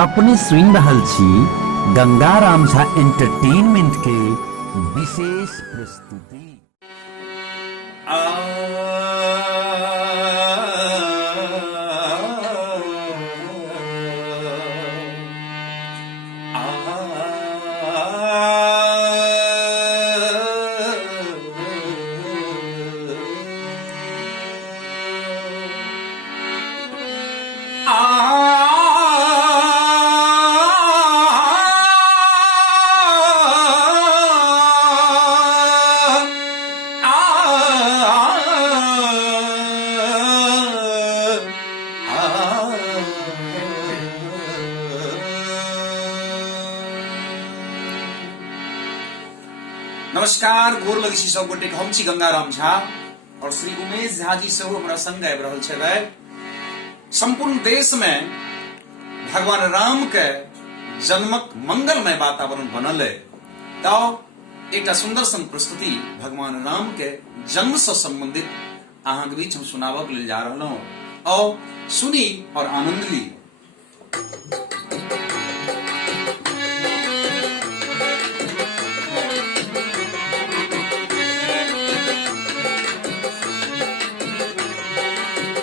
अपने सुन रहल छी गंगाराम झा एंटरटेनमेंट के विशेष प्रस्तुति। नमस्कार, गोर लगे छी सब गोटे। हम छी गंगाराम झा और श्री उमेश झा जी सेहो हमरा संग आबि रहल छलै। संपूर्ण देश में भगवान राम के जन्मक मंगलमय वातावरण बनल है। तो एक सुंदर सन प्रस्तुति भगवान राम के जन्म से संबंधित अहाँ के बीच हम सुनाबक लेल जा रहल हूं। आओ सुनी और आनंद ली।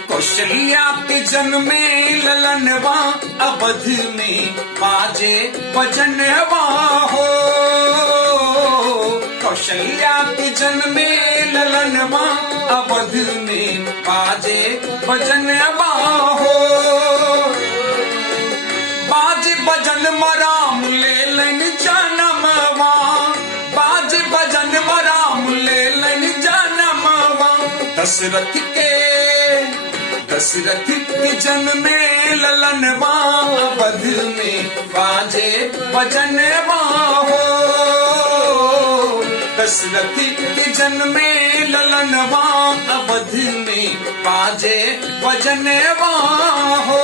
कौशल्या के जन्मे ललनवा अवध में बाजे बजनवा हो। कौशल्या के जन्मे ललनवा अवध में बाजे बजनवा हो। बाजे बजन मराम ले लन जनमवा। बाजे बजन मराम ले लन जनमवा। दशरथ के जन्मे ललनवा अवध में बाजे बजनवा हो। दशरथ के जन्मे ललनवा अवध में बाजे बजनवा हो।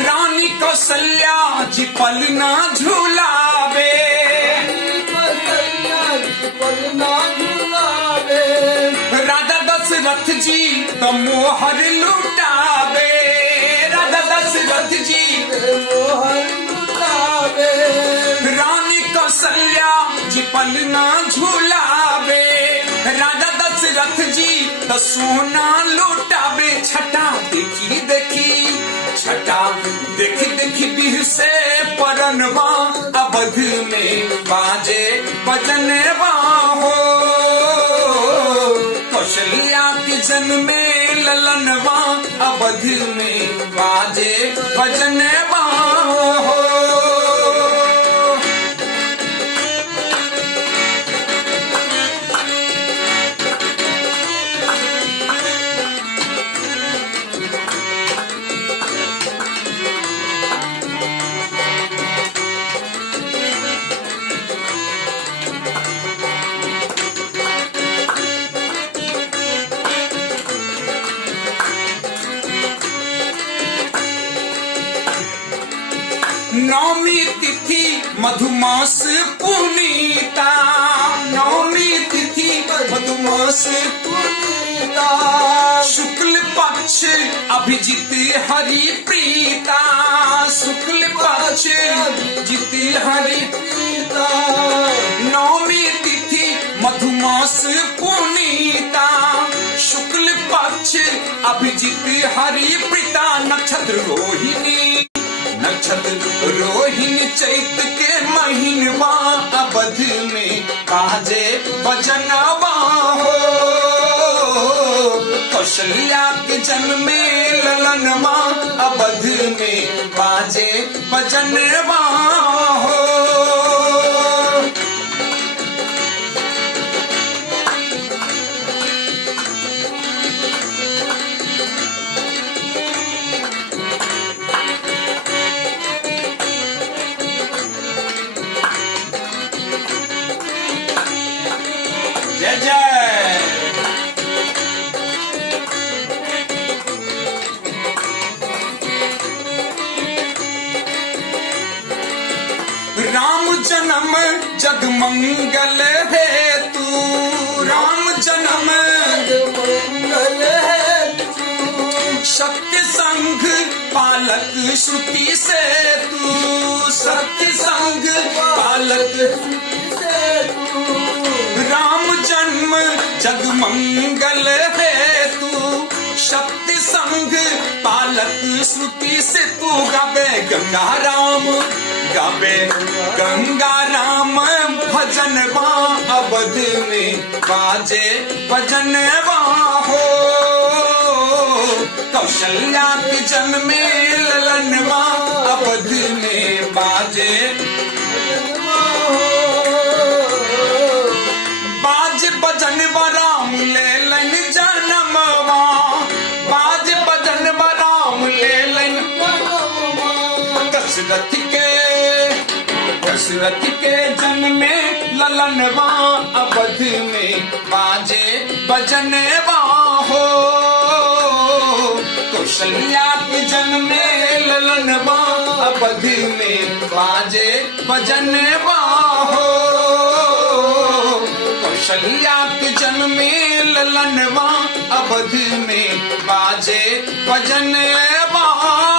रानी कौशल्या जी पलना झूलावे। राजा दशरथ जी तो मोहर लुटावे। राजा दशरथ जी मोहर लुटावे। रानी कौशल्या जी पलना झूलावे। राजा दशरथ जी तो सोना लुटावे। छटा देखी देखी बिह से परनवा अवध में बाजे बजनवा हो। कौशल्या के जन्मे ललनवा अवध में बाजे बजनवा हो। नौमी तिथि मधुमास पुनीता। नौमी तिथि मधुमास पुनीता। शुक्ल पक्ष अभिजित हरि प्रीता। शुक्ल पक्ष अभिजित हरि प्रीता। नौमी तिथि मधुमास पुनीता। शुक्ल पक्ष अभिजित हरि प्रीता। नक्षत्र रोहिणी चैत के महीनवा अवध में बाजे बजनवा हो। कौशल्या के जन्मे ललनवा अवध में बाजे बजनवा हो। जन्म जग मंगल हेतु, राम जन्म मंगल है सत्य संग पालक श्रुति से तू, सत्य संग पालक से तू, राम जन्म जग मंगल हेतु, सत्य संग पालक श्रुति से तू। गावे गंगा राम, गावे गंगा राम भजनवा, अवध में बाजे भजनवा हो। कौशल्या के जन्मे ललनवा, अवध में बाजे बाज बजनवा, राम ले लन जनमवा, बाज बजनवा राम ले लन। दशरथ के जन्मे ललनवा, अवध में बाजे बजनवा हो। कौशल्या के जन्मे ललनवा, अवध में बाजे बजनवा हो। कौशल्या के जन्मे ललनवा, अवध में बाजे बजनवा।